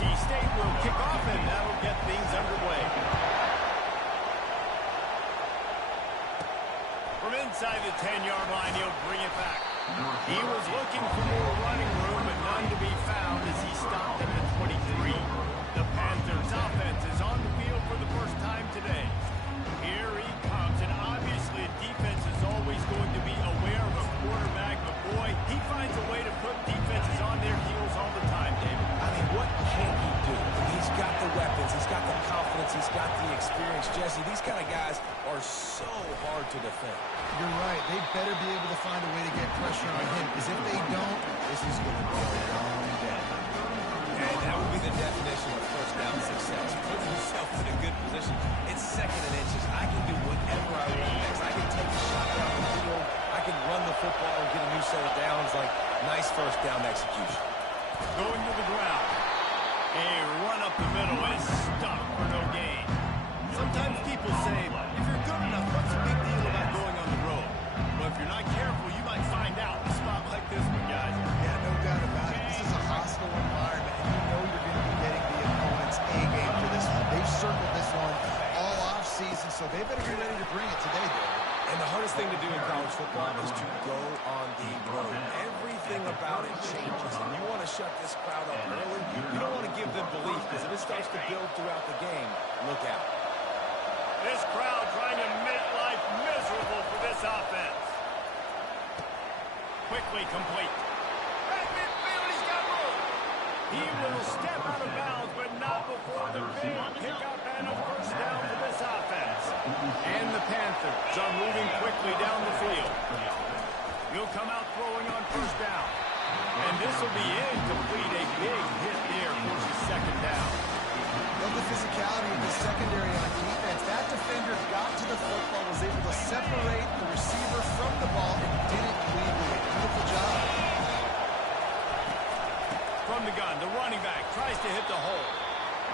NC State will kick off, and that'll get things underway. From inside the 10-yard line, he'll bring it back. He was looking for more running room, but none to be found as he stopped them at 23. The Panthers' offense is on the field for the first time today. Here he comes, and obviously the defense is always going to be aware of a quarterback, but boy, he finds a way to put defenses on their heels all the time, David. I mean, what can he do? He's got the weapons, he's got the confidence, he's got the experience. Jesse, these kind of guys are so hard to defend. You're right. They better be able to find a way to get pressure on him, because if they don't, this is going to be a long day. And that would be the definition of first down success. Putting yourself in a good position. It's second and inches. I can do whatever I want next. I can take the shot down the field. I can run the football and get a new set of downs. Like, nice first down execution. Going to the ground. A run up the middle is stuck for no gain. Sometimes people say, if you're good enough, what's the big deal about going on the road? Well, if you're not careful, you might find out in a spot like this one, guys. Yeah, no doubt about it. This is a hostile environment, and you know you're going to be getting the opponent's A-game for this one. They've circled this one all off-season, so they better be ready to bring it today, David. And the hardest thing to do in college football is to go on the road. Everything about it changes, and you want to shut this crowd up early. You don't want to give them belief, because if it starts to build throughout the game, look out. This crowd trying to make life miserable for this offense. Quickly complete. At midfield, he's got room. He will step out of bounds, but not before the big pickup and a first down for this offense. And the Panthers are moving quickly down the field. He'll come out throwing on first down. And this will be incomplete. A big hit there forces second down. Love the physicality of the secondary on defense. That defender got to the football, was able to separate the receiver from the ball, and did it legally. Beautiful job. From the gun, the running back tries to hit the hole.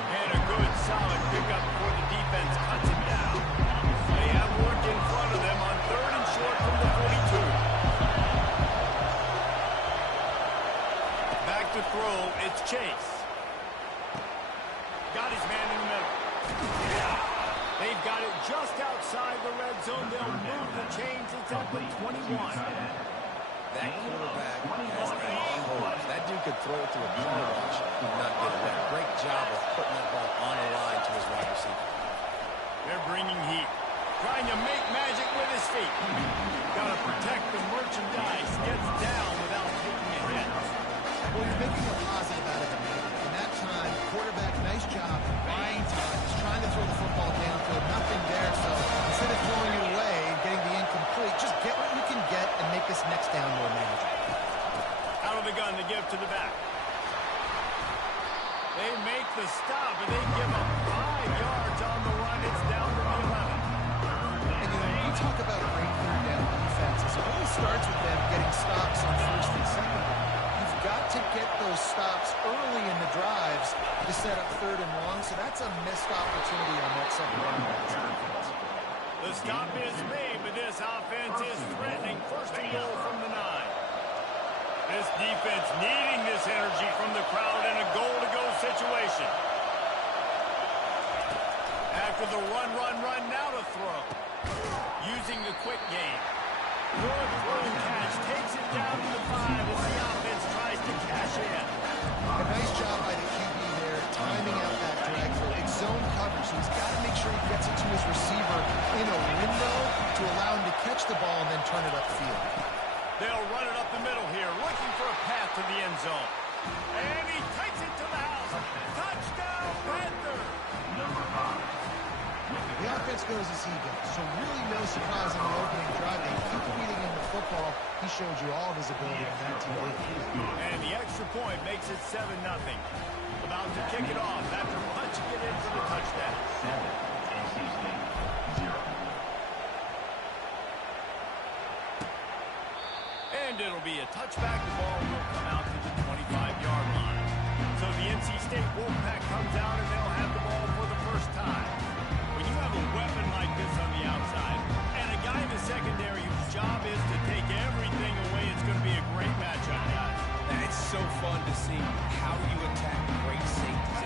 And a good, solid pickup before the defense cuts him down. They have work in front of them on third and short from the 42. Back to throw, it's Chase. Got his man in the middle. Yeah. They've got it just outside the red zone. They'll move the chains. It's up to 21. That quarterback has a hose. That dude could throw it through a car wash and not get away. Great job of putting that ball on a line to his wide receiver. They're bringing heat. Trying to make magic with his feet. Got to protect the merchandise. Gets down without taking a hit. Well, you're making a positive out of it, man. In that time, quarterback, nice job, buying time. He's trying to throw the football downfield. Nothing there, so instead of throwing it away and getting the incomplete, just get what you can get and make this next down more manageable. Out of the gun to give to the back. They make the stop, and they give up 5 yards on the run. It's down to the 11. And, you know, when you talk about great third down defenses, it always starts with them getting stops on first and second down. You've got to get those stops early in the drives to set up third and long, so that's a missed opportunity on that second down by this defense. The stop is made, but this offense is threatening first and goal from the 9. This defense needing this energy from the crowd in a goal-to-go situation. After the run, now to throw. Using the quick game. Good throw catch, takes it down to the 5 as the offense tries to cash in. A nice job by the QB there, timing out that drag throw. It's zone coverage, so he's got to make sure he gets it to his receiver in a window to allow him to catch the ball and then turn it upfield. They'll run it up the middle here, looking for a path to the end zone. And he takes it to the house. Touchdown, Panther! The offense goes as he goes, so really no surprise in the opening drive. They keep feeding him the football. He showed you all of his ability on that team. And the extra point makes it 7-0. About to kick it off after punching it in for the touchdown. 7, NC State, 0. And it'll be a touchback. The ball will come out to the 25-yard line. So the NC State Wolfpack comes out and they'll have the ball for the first time. When you have a weapon like this on the outside and a guy in the secondary whose job is to take everything away, it's going to be a great matchup, guys. And it's so fun to see how you attack great safeties.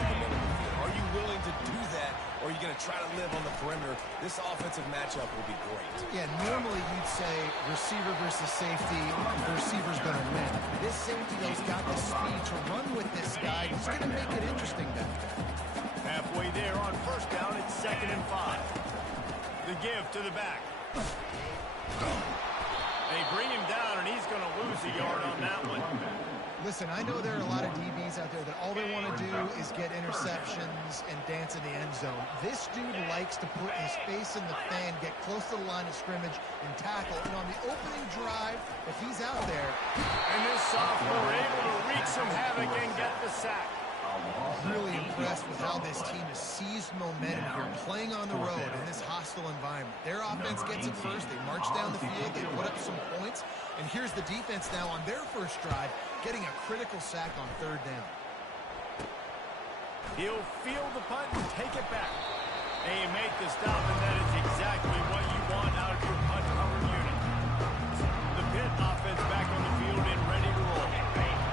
try to live on the perimeter, this offensive matchup will be great. Yeah, normally you'd say receiver versus safety, the receiver's going to win. This safety, though, has got the speed to run with this guy. He's going to make it interesting back there. Halfway there on first down, it's 2nd and 5. The give to the back. They bring him down, and he's going to lose a yard on that one. Listen, I know there are a lot of DBs out there that all they want to do is get interceptions and dance in the end zone. This dude likes to put his face in the fan, get close to the line of scrimmage, and tackle. And on the opening drive, if he's out there... And this sophomore able to wreak some havoc and get the sack. Really impressed with how this team has seized momentum here, playing on the road in this hostile environment. Their offense gets it first. They march down the field. They put up some points. And here's the defense now on their first drive, getting a critical sack on 3rd down. He'll field the punt and take it back. They make the stop, and that is exactly what you want out of your punt cover unit. The Pitt offense back on the field and ready to roll.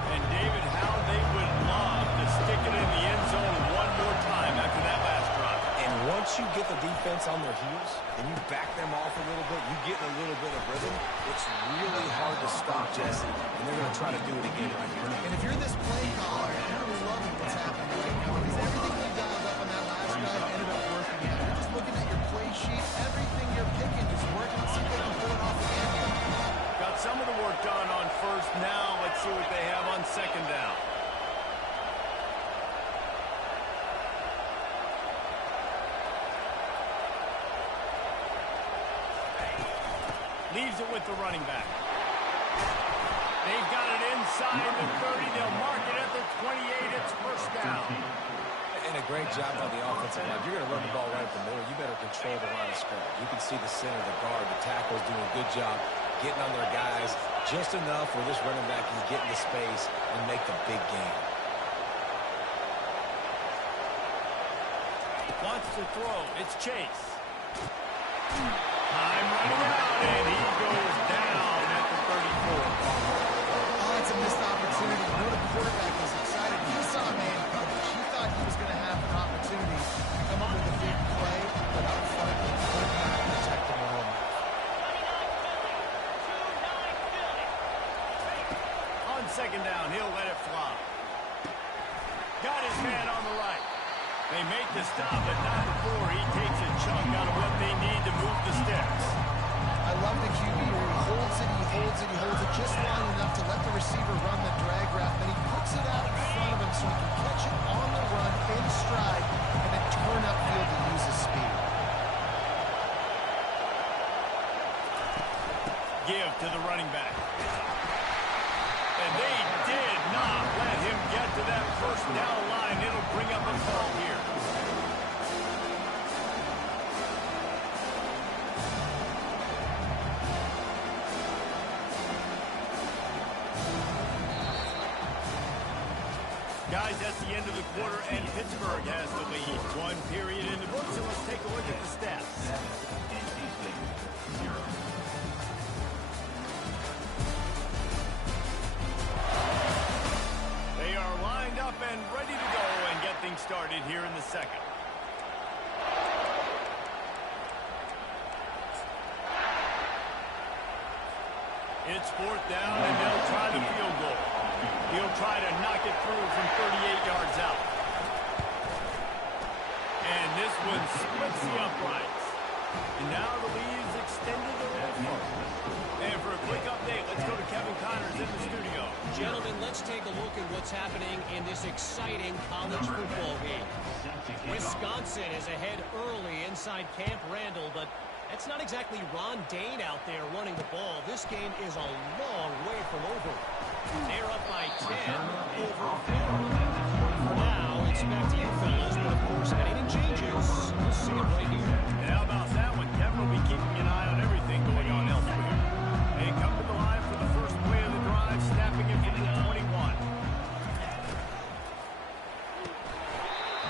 And David, how they would love to stick it in the end zone one more time after that last drive. And once you get the defense on their heels and you back them off a little bit, you get in a little bit of rhythm, it's really hard to stop, Jesse. And they're going to try to do it again right here. And if you're this play caller, you're loving what's happening right now because everything you dialed up on that last drive ended up working out. You're just looking at your play sheet. Everything you're picking is working. See if they can pull it off again here. Got some of the work done on first. Now let's see what they have on 2nd down. Leaves it with the running back. They've got it inside the 30. They'll mark it at the 28. It's first down. And a great job by the offensive line. If you're going to run the ball right up the middle, you better control the line of scrimmage. You can see the center, the guard, the tackle's doing a good job getting on their guys just enough where this running back can get into space and make the big game. Wants to throw. It's Chase. Time running out, and he goes down at the 34. Oh, it's a missed opportunity. You know the quarterback was excited. He saw man coverage. He thought he was going to have an opportunity to come up with a big play, but up front, he could not protect him at all. On 2nd down, he'll let it fly. Got his man on the right. They make the stop, but not before he takes a chunk out of what they need to move the sticks. I love the QB where he holds it, he holds it, he holds it just long enough to let the receiver run the drag route, then he puts it out in front of him so he can catch it on the run in stride and then turn upfield to use his speed. Give to the running back. And they did not let him get to that first down line. It'll bring up a call here. Guys, that's the end of the quarter, and Pittsburgh has the lead. 1 period in the books, and let's take a look at the stats. They are lined up and ready to go and get things started here in the second. It's 4th down, and they'll try the field goal. He'll try to knock it through from 38 yards out. And this one splits the uprights. And now the lead's extended a little further. And for a quick update, let's go to Kevin Connors in the studio. Gentlemen, let's take a look at what's happening in this exciting college football game. Wisconsin is ahead early inside Camp Randall, but that's not exactly Ron Dane out there running the ball. This game is a long way from over. They're up by 10 over 4. For now, it's back to you fellas, but of course, anything changes. We'll see it right here. And how about that one? Kevin will be keeping an eye on everything going on elsewhere. They come to the line for the first play of the drive, snapping it from the 21.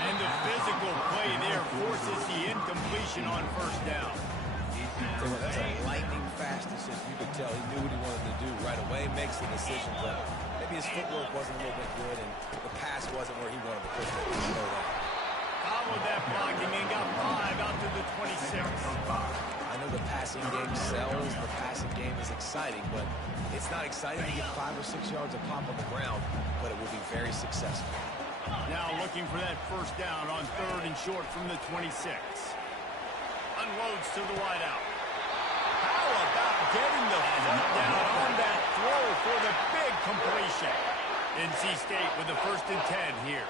And the physical play there forces the incompletion on first down. That's a lightning-fast decision. You could tell he knew what he wanted to do right away, makes the decision, but maybe his footwork wasn't a little bit good, and the pass wasn't where he wanted to push it. You know that. Followed that blocking and got 5 26. I know the passing game sells, the passing game is exciting, but it's not exciting to get 5 or 6 yards of pop on the ground, but it will be very successful. Now looking for that first down on 3rd and short from the 26. Unloads to the wideout. How about getting the foot down on that throw for the big completion? NC State with the 1st and 10 here.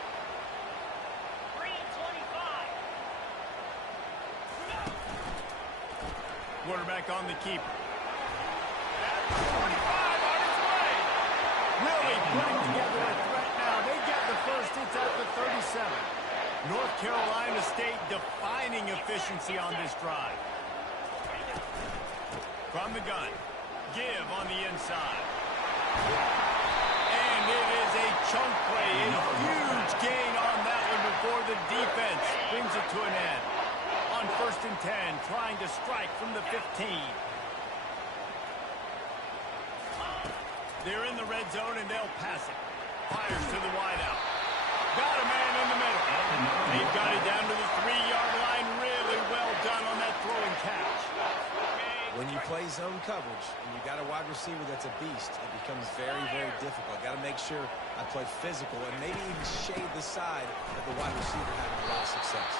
Quarterback on the keeper. 25 on its way. Really putting together a threat now. They get the first. It's at the 37. North Carolina State defining efficiency on this drive. From the gun. Give on the inside. And it is a chunk play. A huge gain on that one before the defense brings it to an end. On 1st and 10, trying to strike from the 15. They're in the red zone, and they'll pass it. Fires to the wideout. Got a man in the middle. They've got it down to the 3-yard line. Really well done on that throwing catch. When you play zone coverage and you got a wide receiver that's a beast, it becomes very, very difficult. Got to make sure I play physical and maybe even shade the side of the wide receiver having a lot of success.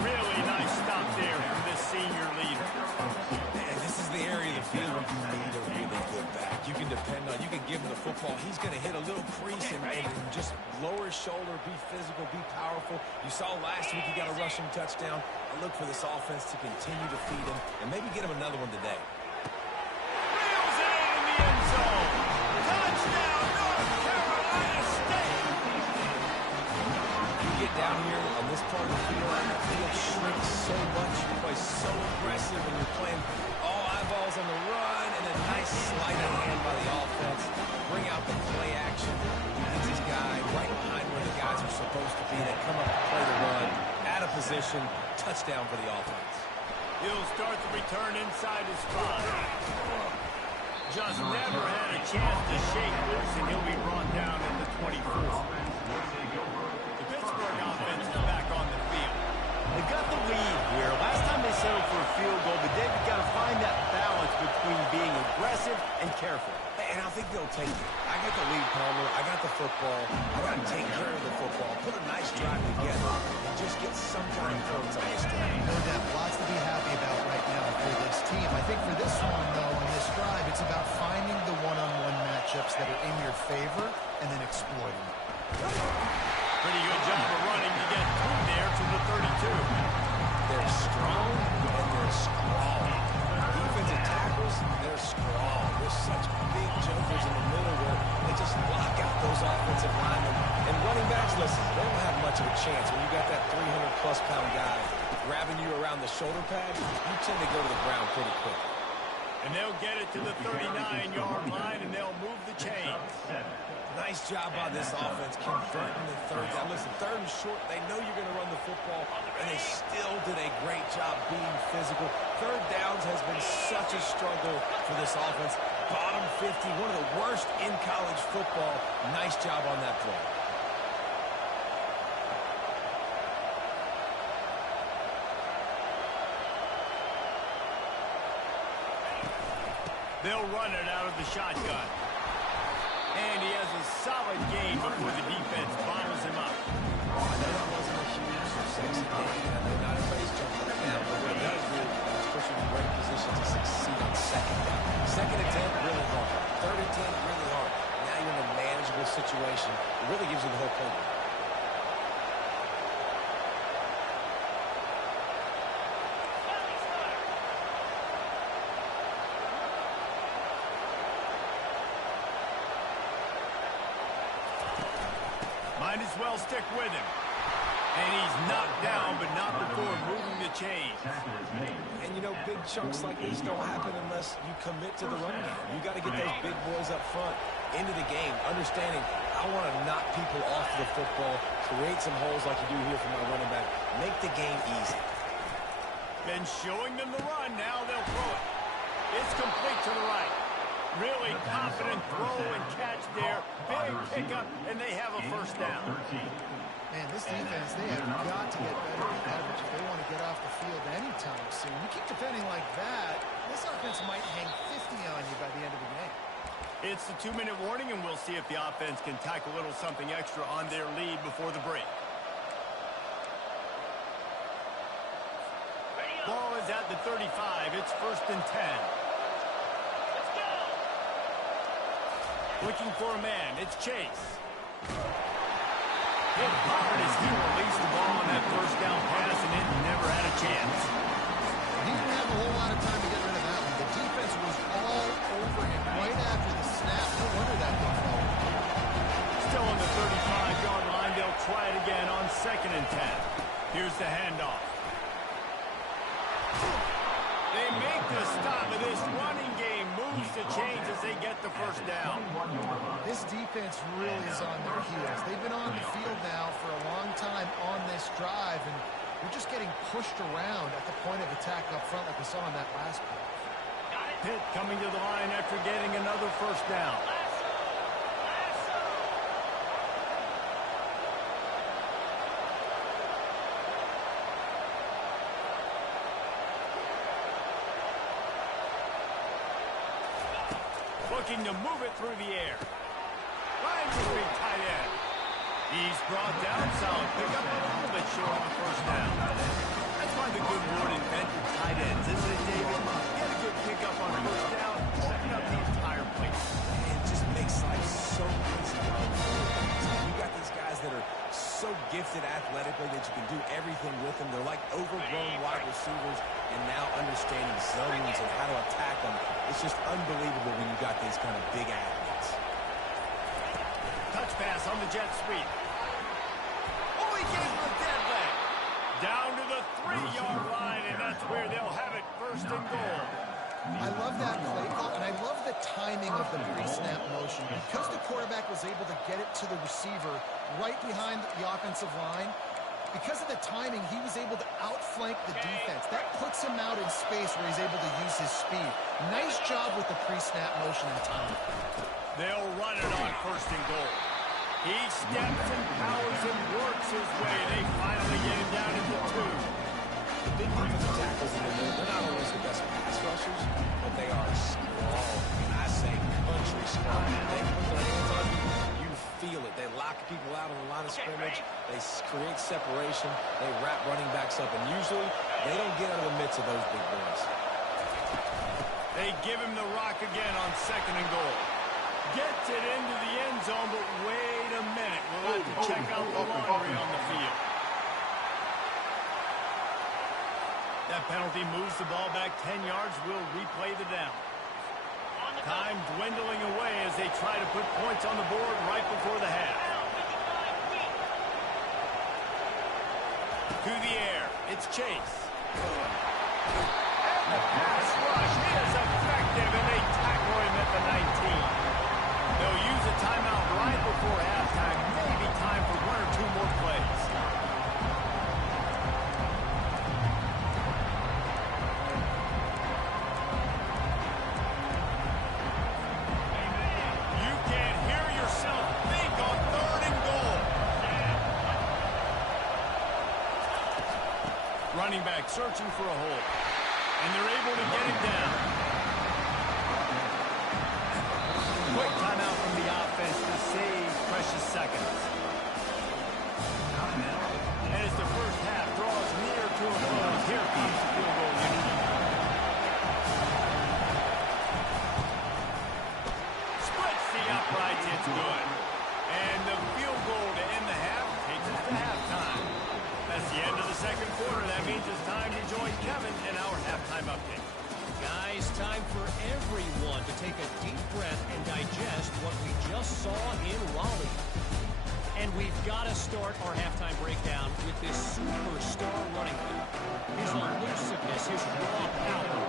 Really nice stop there from this senior leader. And this is the area of the field where you need a really good back. You can depend on, you can give him the football. He's going to hit a little crease and just lower his shoulder, be physical, be powerful. You saw last week he got a rushing touchdown. I look for this offense to continue to feed him and maybe get him another one today. Reels it in the end zone. Touchdown, North Carolina State. You get down here on this part of the field, the field shrinks so much. You play so aggressive and you're playing all eyeballs on the run and a nice sleight of hand by the offense. Bring out the play action. He gets his guy right behind where the guys are supposed to be. They come up and play the run. Out of position. Touchdown for the offense. He'll start the return inside his spot. Just never had a chance to shake loose, and he'll be brought down at the 24. The Pittsburgh offense is back on the field. They've got the lead here. Last time they settled for a field goal, but they've got to find that balance between being aggressive and careful. And I think they'll take it. I got the lead, Palmer. I got the football. I got to take care of the football. Put a nice drive together and just get some kind of points on this drive. No doubt. Lots to be happy about right now for this team. I think for this one, though, on this drive, it's about finding the one-on-one matchups that are in your favor and then exploiting them. Pretty good job of running to get through there to the 32. They're strong and they're strong. Defensive tackles, they're strong. They're such big jumpers in the middle where they just lock out those offensive linemen. And running backs, listen, they don't have much of a chance. When you got that 300-plus pound guy grabbing you around the shoulder pad, you tend to go to the ground pretty quick. And they'll get it to the 39-yard line, and they'll move the chains. Nice job by this offense converting the third down. Listen, 3rd and short, they know you're going to run the football, and they still did a great job being physical. 3rd downs has been such a struggle for this offense. Bottom 50, one of the worst in college football. Nice job on that play. They'll run it out of the shotgun. And he has a solid gain before the defense bottles him up. I know that wasn't a huge or sexy gain. I know not everybody's jumping right now, but what it does do is put you in a great position to succeed on 2nd down. 2nd and 10, really hard. 3rd and 10, really hard. Now you're in a manageable situation. It really gives you the whole playbook. Might as well stick with him. And he's knocked down, but not before moving the chains. And, you know, big chunks like these don't happen unless you commit to the run game. You got to get those big boys up front into the game, understanding I want to knock people off the football, create some holes like you do here for my running back, make the game easy. Been showing them the run. Now they'll throw it. It's complete to the right. Really confident throw and catch there. Big pickup, and they have a first down. Man, this defense, they have got to get better in coverage if they want to get off the field anytime soon. You keep defending like that, this offense might hang 50 on you by the end of the game. It's the 2-minute warning, and we'll see if the offense can tack a little something extra on their lead before the break. Ball is at the 35. It's 1st and 10. Let's go. Looking for a man. It's Chase. Hit hard as he released the ball on that 1st down pass, and it never had a chance. He didn't have a whole lot of time to get rid of that one. The defense was all over him right after the snap. No wonder that thing fell. Still on the 35-yard line. They'll try it again on 2nd and 10. Here's the handoff. They make the stop, and this running game moves to change as they get the 1st down. This defense really is on their heels. They've been on the field now for a long time on this drive, and they're just getting pushed around at the point of attack up front like we saw on that last play. Pitt coming to the line after getting another 1st down. Looking to move it through the air. Finds his big tight end. He's brought down. Solid pickup, a little bit short on the 1st down. That's why the good word invented tight ends, isn't it, David? Get a good pickup on 1st down, setting up the entire play. It just makes life so easy. You got these guys that are so gifted athletically that you can do everything with them. They're like overgrown wide receivers, and now understanding zones and how to attack them. It's just unbelievable when you got these kind of big athletes. Touch pass on the jet sweep. Oh, he gave him a dead leg. Down to the 3-yard line, and that's where they'll have it, 1st and goal. I love that play call, and I love the timing of the pre-snap motion. Because the quarterback was able to get it to the receiver right behind the offensive line, because of the timing, he was able to outflank the defense. That puts him out in space where he's able to use his speed. Nice job with the pre-snap motion and timing. They'll run it on 1st and goal. He steps and powers and works his way. They finally get him down into 2. The big defensive tackles in the middle, they're not always the best pass rushers, but they are strong. And I say country strong. They put their hands on you, you feel it. They lock people out on the line of scrimmage. They create separation. They wrap running backs up, and usually they don't get out of the midst of those big boys. They give him the rock again on 2nd and goal. Gets it into the end zone, but wait a minute. We'll have to check out the laundry on the field. That penalty moves the ball back 10 yards. We'll replay the down. Time dwindling away as they try to put points on the board right before the half. To the air. It's Chase. And the pass rush is effective, and they tackle him at the 19. They'll use a timeout right before halftime. Maybe time for 1 or 2 more plays. You can't hear yourself think on 3rd and goal. Running back searching for a hole. And they're able to get him down. Quick timeout from the offense to save precious seconds. And as the 1st half draws near to a close, here comes the field goal unit. Splits the uprights, it's good. And the field goal to end the half takes us to halftime. That's the end of the 2nd quarter. That means it's time to join Kevin in our halftime update. Guys, time for everyone to take a deep breath and digest what we just saw in Raleigh. And we've got to start our halftime breakdown with this superstar running back. His elusiveness, his raw power.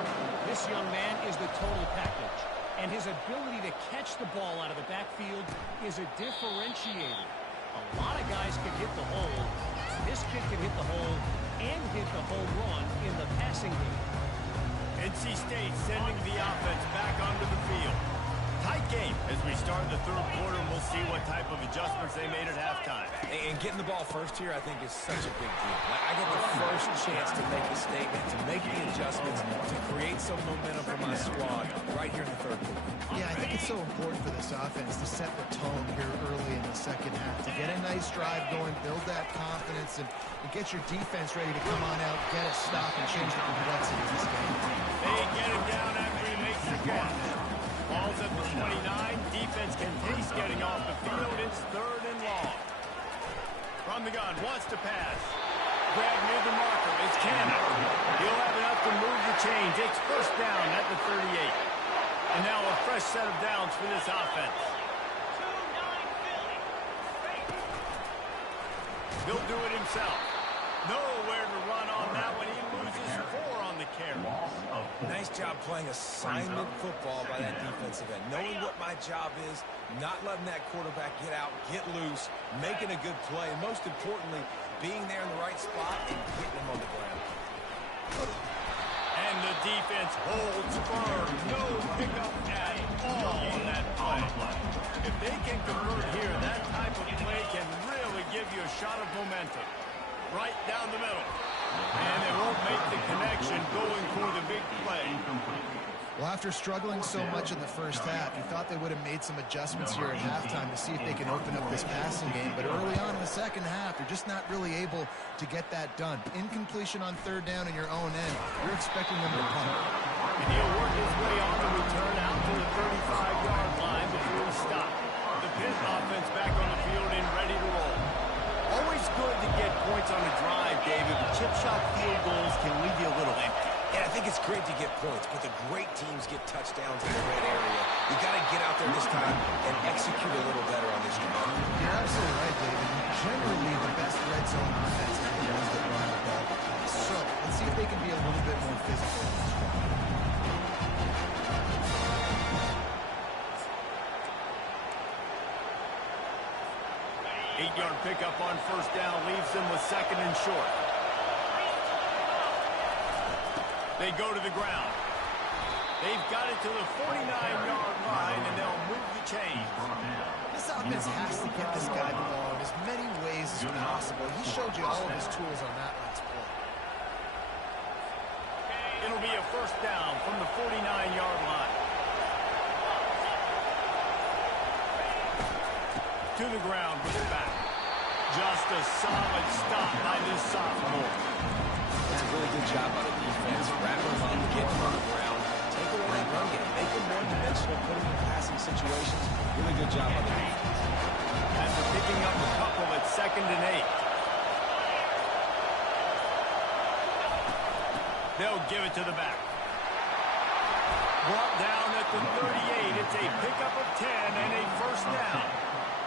This young man is the total package. And his ability to catch the ball out of the backfield is a differentiator. A lot of guys can hit the hole. This kid can hit the hole and hit the home run in the passing game. NC State sending the offense back onto the field. Tight game as we start the third quarter, and we'll see what type of adjustments they made at halftime. And getting the ball first here, I think, is such a big deal. Like, I get the first chance to make a statement, to make the adjustments, to create some momentum for my squad right here in the third quarter. Yeah, I think it's so important for this offense to set the tone here early in the second half, to get a nice drive going, build that confidence, and get your defense ready to come on out, get a stop, and change the complexity of this game. They get him down after he makes the catch. Ball's at the 29. Defense can taste getting off the field. It's third and long. From the gun, wants to pass. Grab near the marker. It's Cannon. He'll have enough to move the chain. Takes first down at the 38. And now a fresh set of downs for this offense. He'll do it himself. Nowhere to run on that one. He loses 4 on the carry. Nice job playing assignment football by that defensive end. Knowing what my job is, not letting that quarterback get out, get loose, making a good play, and most importantly, being there in the right spot and getting him on the ground. And the defense holds firm. No pickup at all on that play. If they can convert here, that type of play can really give you a shot of momentum. Right down the middle. And they won't make the connection going for the big play. Well, after struggling so much in the first half, you thought they would have made some adjustments here at halftime to see if they can open up this passing game. But early on in the second half, they're just not really able to get that done. Incompletion on third down in your own end. You're expecting them to punt. And he'll work his way on the return out to the 35-yard line before he stopped. The Pitt offense back on the field and ready to roll. Always good to get points on a drive, David, but chip shot field goals can leave you a little empty. And I think it's great to get points, but the great teams get touchdowns in the red area. You got to get out there this time and execute a little better on this drive. You're absolutely right, David. Generally, the best red zone offense is the ones that run the ball. So, let's see if they can be a little bit more physical in this drive. 8-yard pickup on first down leaves them with second and short. They go to the ground. They've got it to the 49-yard line, and they'll move the chains. This offense has to get this guy the ball in as many ways as possible. He showed you all of his tools on that last play. It'll be a first down from the 49-yard line. To the ground with it back. Just a solid stop by this sophomore. That's a really good job by the defense. Wrap him up, get him on the ground, take away that run game, make him one-dimensional, put him in passing situations. Really good job by the defense. After picking up a couple at 2nd and 8. They'll give it to the back. Brought down at the 38. It's a pickup of 10 and a first down.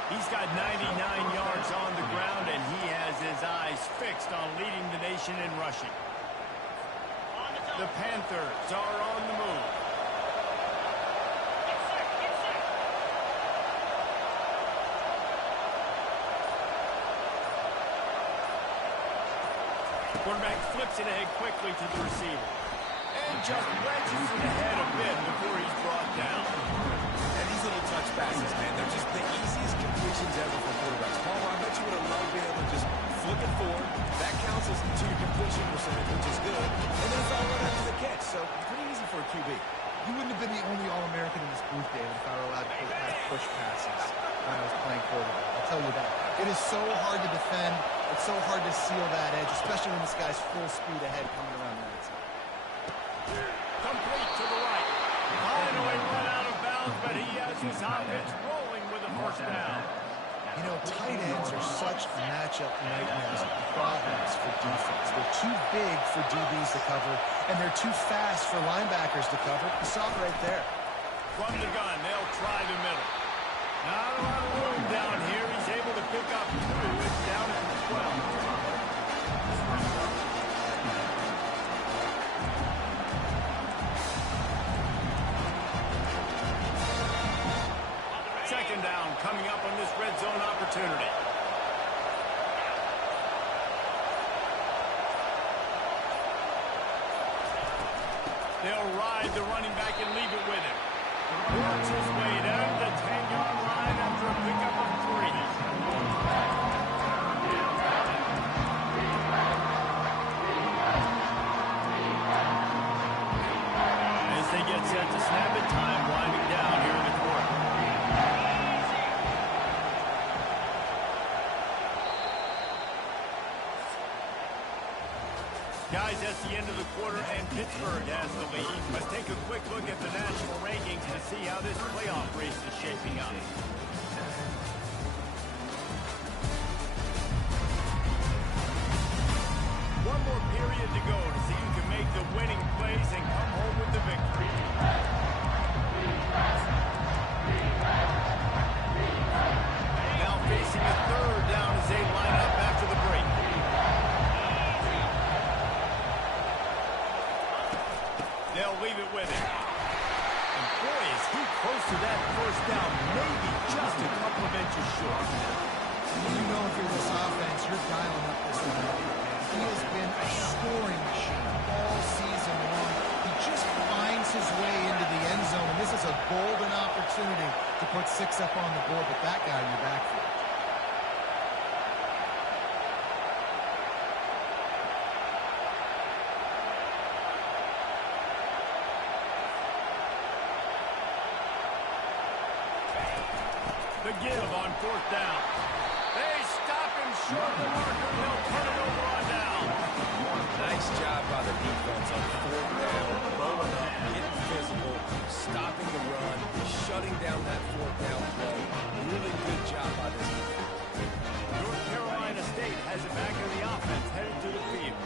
He's got 99 yards on the ground, and he has his eyes fixed on leading the nation in rushing. The Panthers are on the move. Quarterback flips it ahead quickly to the receiver. And just wedges it ahead a bit before he's brought down. And these little touch passes, man, they're just the easiest completions ever for quarterbacks. Paul, I bet you would have loved being able to just flick it forward. That counts as to your completion percentage, which is good. And then it's all right after the catch. So pretty easy for a QB. You wouldn't have been the only All-American in this booth, David, if I were allowed to have push passes when I was playing quarterback. I'll tell you that. It is so hard to defend. It's so hard to seal that edge, especially when this guy's full speed ahead coming around the outside. Complete to the right. Finally run out of bounds, but he has his offense rolling with a first down. You know, tight ends are such matchup nightmares and problems for defense. They're too big for DBs to cover, and they're too fast for linebackers to cover. You saw it right there. From the gun, they'll try the middle. Not a lot of room down here. He's able to pick up 2. It's down at the 12. Second down coming up on this red zone opportunity. They'll ride the running back and leave it with him. Works his way down to the 10-yard line after a pickup of 3. As they get set to snap it, time winding down here in the quarter. Guys, that's the end of the quarter, and Pittsburgh has the lead. Let's take a quick look at the national rankings to see how this playoff race is shaping up. One more period to go to see who can make the winning plays and come home with the victory. Now facing a third down as they line up after the break. They'll leave it with him. And boy, is he close to that first down, maybe just a couple of inches short. You know if you're this offense, you're dialing up this one. He has been a scoring machine all season long. He just finds his way into the end zone, and this is a golden opportunity to put 6 up on the board with that guy in your backfield. The give on fourth down. They stop him short of the marker. They'll turn it over on down. Nice job by the defense on fourth down. Rolling up, getting physical, stopping the run, shutting down that fourth down play. Really good job by this defense. North Carolina State has it back in the offense, headed to the field.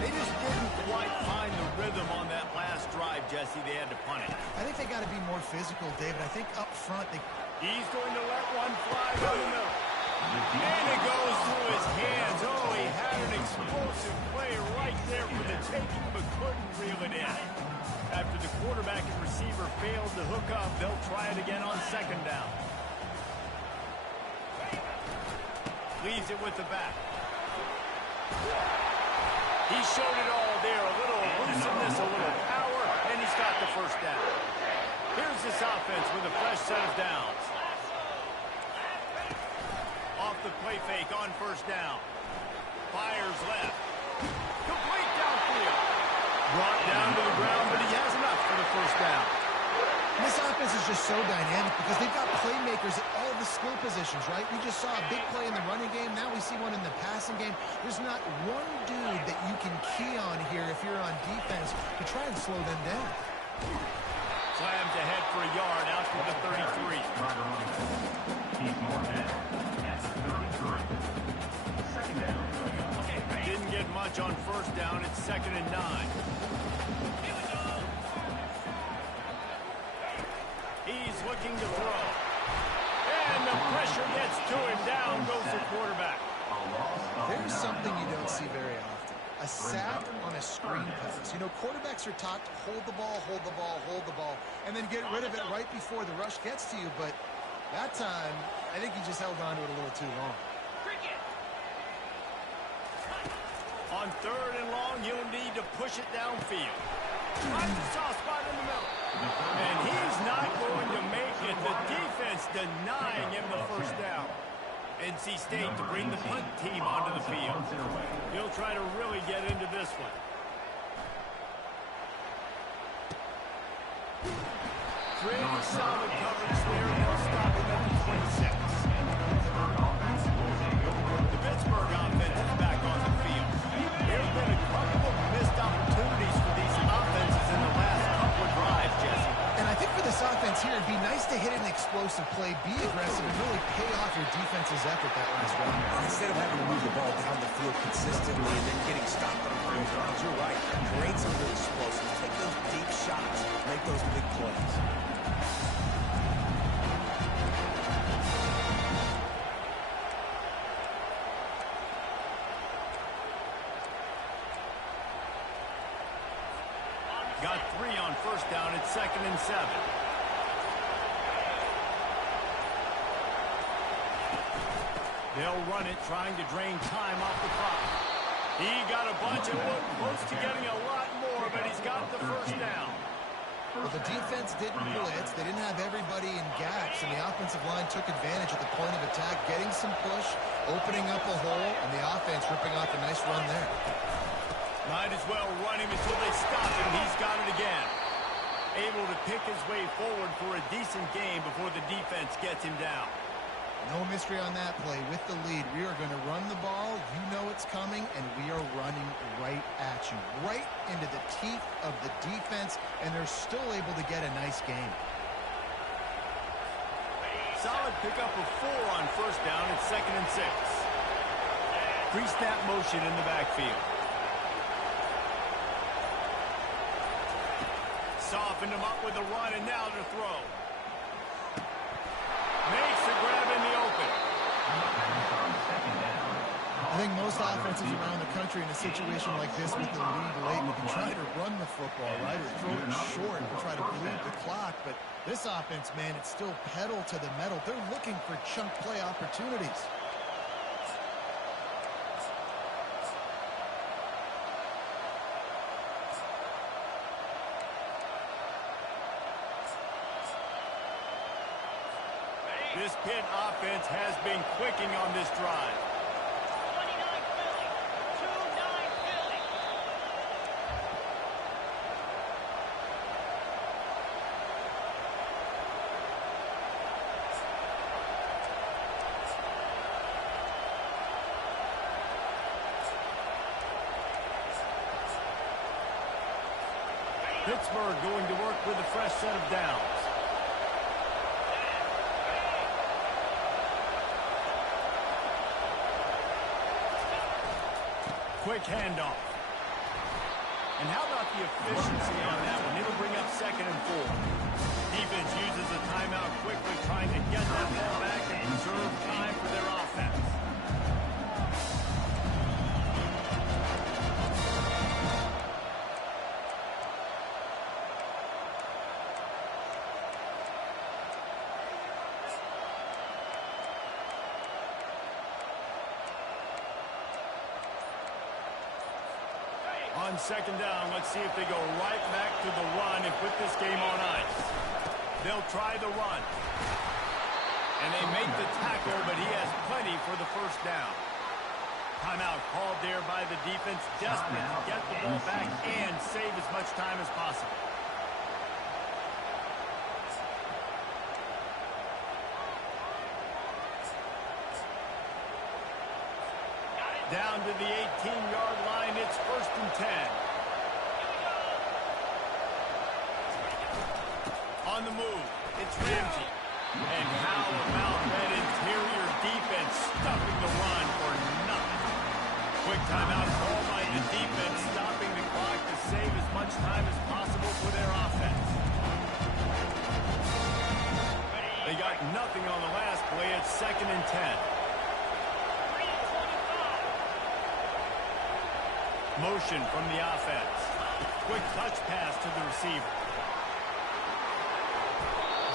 They just didn't quite find the rhythm on that last drive, Jesse. They had to punt it. I think they got to be more physical, David. I think up front they... He's going to let one fly down the middle. And it goes through his hands. Oh, he had an explosive play right there for the taking, but couldn't reel it in. After the quarterback and receiver failed to hook up, they'll try it again on second down. Leaves it with the back. He showed it all there. A little elusiveness, a little power, and he's got the first down. Here's this offense with a fresh set of downs. Off the play fake on first down. Fires left. Complete downfield. Brought down to the ground, but he has enough for the first down. This offense is just so dynamic because they've got playmakers at all the skill positions, right? We just saw a big play in the running game. Now we see one in the passing game. There's not one dude that you can key on here if you're on defense to try and slow them down. Slams ahead for a yard out to the 33. Didn't get much on first down. It's 2nd and 9. He's looking to throw. And the pressure gets to him. Down goes the quarterback. There's something you don't see very often. A sack on a screen pass. You know, quarterbacks are taught to hold the ball, and then get rid of it right before the rush gets to you. But that time, I think he just held on to it a little too long. On 3rd and long, you'll need to push it downfield. Finds the soft spot in the middle. And he's not going to make it. The defense denying him the first down. NC State to bring the punt team onto the field. He'll try to really get into this one. Pretty solid coverage there. They'll stop him at the 26. The Pittsburgh offense is back on the field. There have been a couple of missed opportunities for these offenses in the last couple of drives, Jesse. And I think for this offense here, it'd be nice to hit an explosive play, be aggressive, and really pay off your defense's effort that last round. Instead of having to move the ball down the field consistently and then getting stopped on third downs, you're right. Create some good explosives. Take those deep shots. Make those big plays. Got 3 on first down. It's 2nd and 7. They'll run it, trying to drain time off the clock. He got a bunch and looked close to getting a lot more, but he's got the first down. Well, the defense didn't blitz. They didn't have everybody in gaps, and the offensive line took advantage at the point of attack, getting some push, opening up a hole, and the offense ripping off a nice run there. Might as well run him until they stop him. He's got it again. Able to pick his way forward for a decent game before the defense gets him down. No mystery on that play. With the lead, we are going to run the ball. You know it's coming, and we are running right at you, right into the teeth of the defense, and they're still able to get a nice game. Solid pickup of 4 on first down at 2nd and 6. Pre-snap motion in the backfield. Softened him up with a run, and now to throw. Makes the grab in the open. I think most offenses around the country in a situation like this with the lead late would be trying to run the football, right, or throw it short and try to bleed the clock. But this offense, man, it's still pedal to the metal. They're looking for chunk play opportunities. This Pitt offense has been clicking on this drive. 29 Philly. 2-9 Philly. Pittsburgh going to work with a fresh set of downs. Quick handoff. And how about the efficiency on that one? It'll bring up 2nd and 4. Defense uses a timeout quickly, trying to get that ball back and preserve time for their offense. On 2nd down, let's see if they go right back to the run and put this game on ice. They'll try the run. And they make the tackle, but he has plenty for the first down. Timeout called there by the defense, desperate to get the ball back and save as much time as possible. Down to the 18-yard line, it's 1st and 10. On the move, it's Ramsey. And how about that interior defense stopping the run for nothing? Quick timeout call by the defense, stopping the clock to save as much time as possible for their offense. They got nothing on the last play. It's 2nd and 10. Motion from the offense. Quick touch pass to the receiver.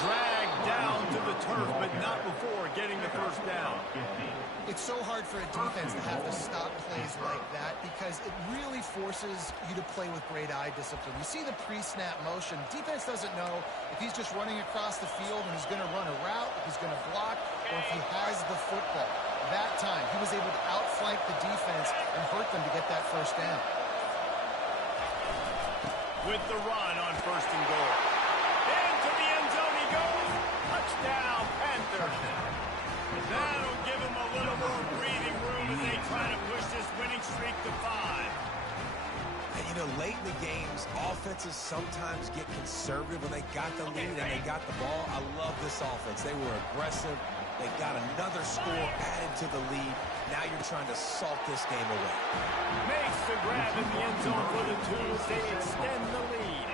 Dragged down to the turf, but not before getting the first down. It's so hard for a defense to have to stop plays like that because it really forces you to play with great eye discipline. You see the pre-snap motion. Defense doesn't know if he's just running across the field and he's going to run a route, if he's going to block, or if he has the football. That time, he was able to outflank the defense and hurt them to get that first down. With the run on 1st and goal. Into the end zone he goes. Touchdown, Panthers. That'll give him a little more breathing room as they try to push this winning streak to 5. And, you know, late in the games, offenses sometimes get conservative when they got the lead and they got the ball. I love this offense. They were aggressive. They got another score added to the lead. Now you're trying to salt this game away. Makes the grab in the end zone for the 2 as they extend the lead.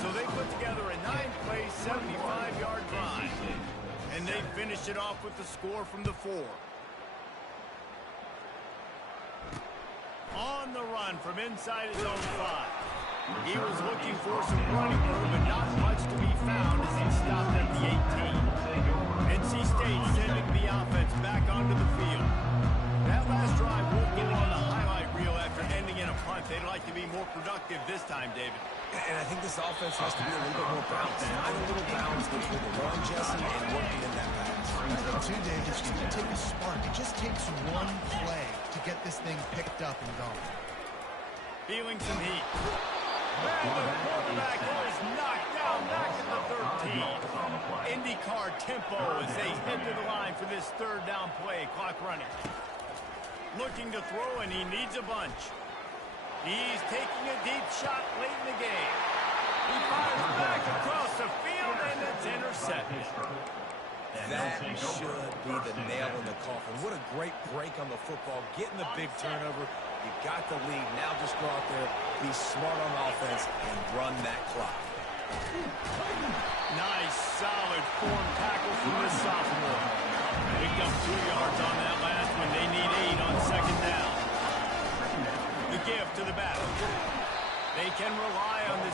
So they put together a 9-play, 75-yard drive. And they finish it off with the score from the 4. On the run from inside his own 5. He was looking for some running room, but not much to be found as he stopped at the 18. NC State sending the offense back onto the field. That last drive won't go on the highlight reel after ending in a punt. They'd like to be more productive this time, David. And I think this offense has to be a little bit more balanced. Find a little balance between the run, Jesse, and working in that pass. I think, too, Dave, it's just going to take a spark. It just takes one play to get this thing picked up and going. Feeling some heat. And the quarterback is knocked down back at the 13. IndyCar tempo as they head to the line for this third down play. Clock running. Looking to throw, and he needs a bunch. He's taking a deep shot late in the game. He fires back across the field, and it's intercepted. That should be the nail in the coffin. What a great break on the football. Getting the big turnover. You got the lead. Now just go out there, be smart on offense, and run that clock. Nice, solid form tackle from the sophomore. Picked up 2 yards on that last one. They need 8 on second down. The give to the back. They can rely on this